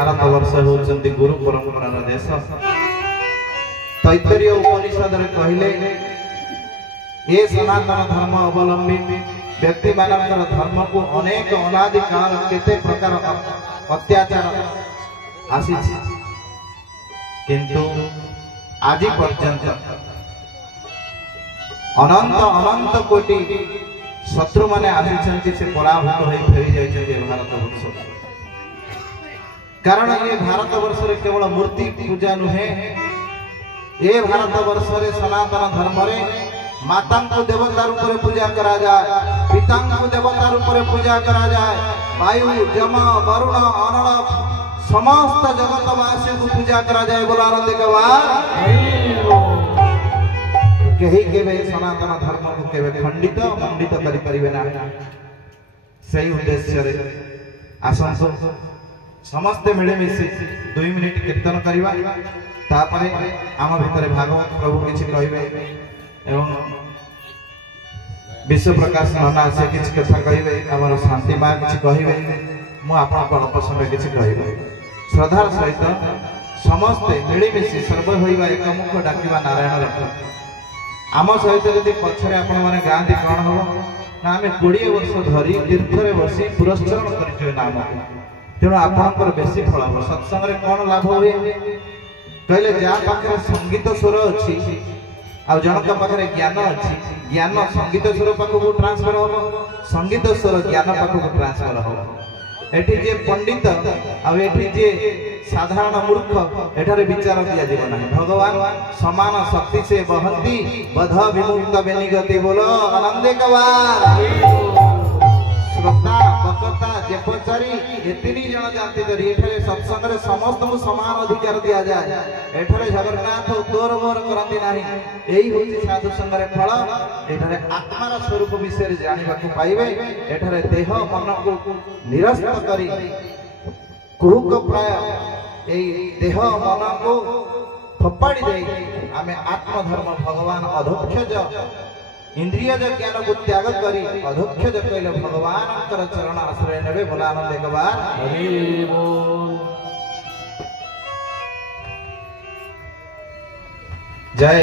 भारत वर्ष होचंती गुरु परंपरार देश। तैत्तरीय उपनिषद रे कहले ये सनातन धर्म अवलंबी व्यक्ति मानकर धर्म को अनेक अनादि काल केते प्रकार अत्याचार आसी किंतु आज पर्यंत अनंत अनंत कोटि शत्रु माने आसी से पराभूत हो फेरी जाइछन्ति भारत वर्ष। कारण ये भारत वर्ष रे केवल मूर्ति पूजा नुहे, ये भारत वर्ष रे सनातन धर्म रे माता को देवता रूप में पूजा करा जाए, पिता को देवता रूप में पूजा करा जाए, वायु जम वरुण अनल समस्त जगतवासी को पूजा करा जाए। बोला आनंद के बाद कहीं केवे सनातन धर्म को केवे खंडित मंडित करि परिबे ना। सही उद्देश्य रे आसंसो समस्त मिले मिसी 2 मिनिट कीर्तन करिबा, तापरे आम भितर भागवत प्रभु किछि कहिबे एवं विश्व प्रकाश नना से किछि कथा कहिबे, हमर शांति मां किछि कहिबे, मु आपन को अल्प समय किछि कहिबे। श्रद्धार सहित समस्त मिले मिसी सर्व होइबा एकमुख डाकिबा नारायण रख। आम सहित यदि पछरे आपण माने गांधी कौन हो ना आम 20 वर्ष धरी तीर्थरे बसी पुरस्कार करिछो नाम, तेणु आपणकर बेसी फल हो। सत्संग रे कौन लाभ हुए कहले जा पाखरे संगीत स्वर अछि आ जनक पाखरे ज्ञान अछि, ज्ञान संगीत स्वर पाखको ट्रांसफर हो, संगीत स्वर ज्ञान पाखको ट्रांसफर हो। एठी जे पंडित आ एठी जे साधारण मूर्ख एठारे विचार दिया जीव ना। भगवान समान शक्ति से बहंती बध विमुक्त बेनिगति। बोलो आनंदे कवार। श्रोता वक्ता जेपचारी ए 3 जन जानती करी एठारे सत्संग रे समस्त को समान अधिकार दिया जाए। एठारे जगन्नाथ तोर मोर करंती नाही, एही होची साधु संग रे फल। एठारे आत्मार स्वरूप विषय जानिबा को पाइबे। एठारे देह मन को निरस्त करी कुहुक प्राय एई देह मन को फपाड़ी दे आमे आत्मधर्म भगवान अधोक्षज इंद्रिय ज्ञान को त्याग करी अधोक्षज कहले भगवान चरण आश्रय नेबे। बोला आनंद एक बार हरि बोल। जय